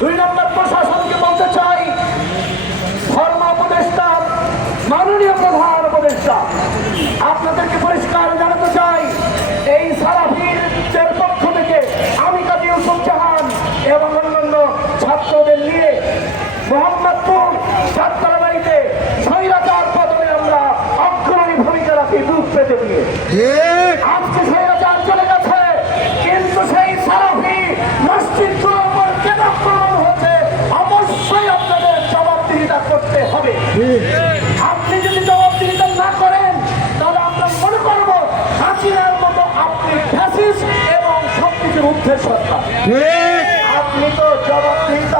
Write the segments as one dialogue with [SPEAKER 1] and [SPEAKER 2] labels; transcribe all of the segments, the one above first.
[SPEAKER 1] দুই নম্বর প্রশাসনকে বলতে চাই, ধর্ম উপদেষ্টা, মাননীয় প্রধান উপদেষ্টা, আপনাদেরকে পরিষ্কার জানাতে চাই, এই সারা সারাফিরদের পক্ষ থেকে আমি কাজী ইউসুফ জাহান এবং অন্যান্য ছাত্রদের নিয়ে মোহাম্মদপুর ছাত্রাবাড়িতে স্বৈরাচার পদে আমরা অগ্রণী ভূমিকা রাখি বুক পেতে দিয়ে হবে। আপনি যদি জবাবদিহিতা না করেন তাহলে আমরা মনে করব হাসিনার মতো আপনি ফ্যাসিস এবং সবকিছুর ঊর্ধ্বে সরকার আপনি তো জবাবদিহিতার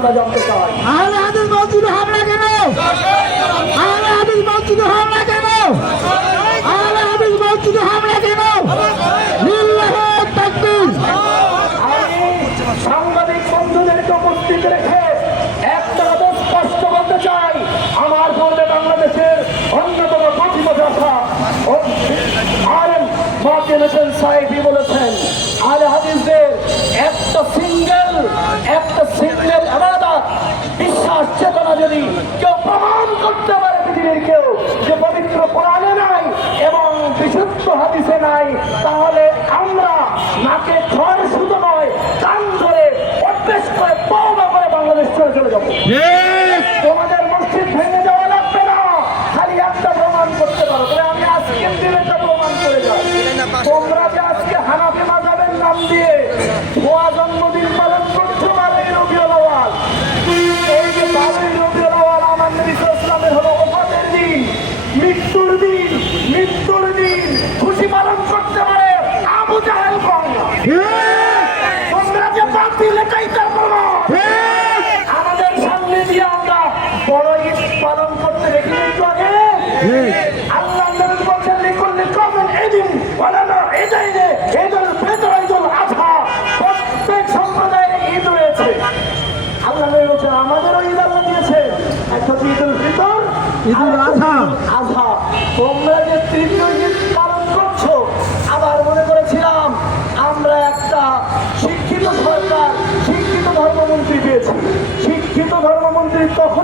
[SPEAKER 1] আমরা জানতে চাই।
[SPEAKER 2] আহলে হাদিস মসজিদে হামলা কেন? আহলে হাদিস মসজিদে হামলা কেন? আহলে হাদিস মসজিদে হামলা কেন? লিল্লাহি তাকবীর।
[SPEAKER 1] আমি সাংবাদিক বন্ধুদেরকে উপস্থিত রেখে একটা কথা স্পষ্ট করতে চাই। আমার পূর্বে বাংলাদেশের অন্যতম প্রতিমা আর এম মার্টিন হোসেন সাহেবই বলেছেন আলে হাদিসদের একটা সিঙ্গেল একটা সিঙ্গেল চেতনা যদি কেউ প্রমাণ করতে পারে পৃথিবীর কেউ যে পবিত্র কোরআনে নাই এবং বিশুদ্ধ হাদিসে নাই তাহলে আমরা নাকে খড় শুধু নয় কান ধরে অভ্যেস করে পাওনা করে বাংলাদেশ চলে চলে যাব। তোমাদের মসজিদ ভেঙে যাওয়া লাগবে না। খালি একটা প্রমাণ করতে পারো। তবে আমি আজকের দিনে প্রমাণ করে যাই তোমরা যে বাতিল এটাই তার আমাদের সামনে দিয়ে আমরা বড় ঈদ পালন করতে দেখি একটু আগে। আল্লাহ নবী বলছেন লিকুল লিকুল এদিন বলে না ফিতর ঈদুল আযহা। প্রত্যেক সম্প্রদায়ের ঈদ রয়েছে। আল্লাহ নবী বলছেন আমাদেরও ঈদ আল্লাহ দিয়েছে। একটা ঈদুল ফিতর
[SPEAKER 2] ঈদুল আযহা।
[SPEAKER 1] আজহা তোমরা যে তৃতীয় ঈদ পালন করছ আবার মনে করেছিলাম আমরা একটা শিক্ষিত সরকার শিক্ষিত ধর্মমন্ত্রী পেয়েছি। শিক্ষিত ধর্মমন্ত্রী তখনই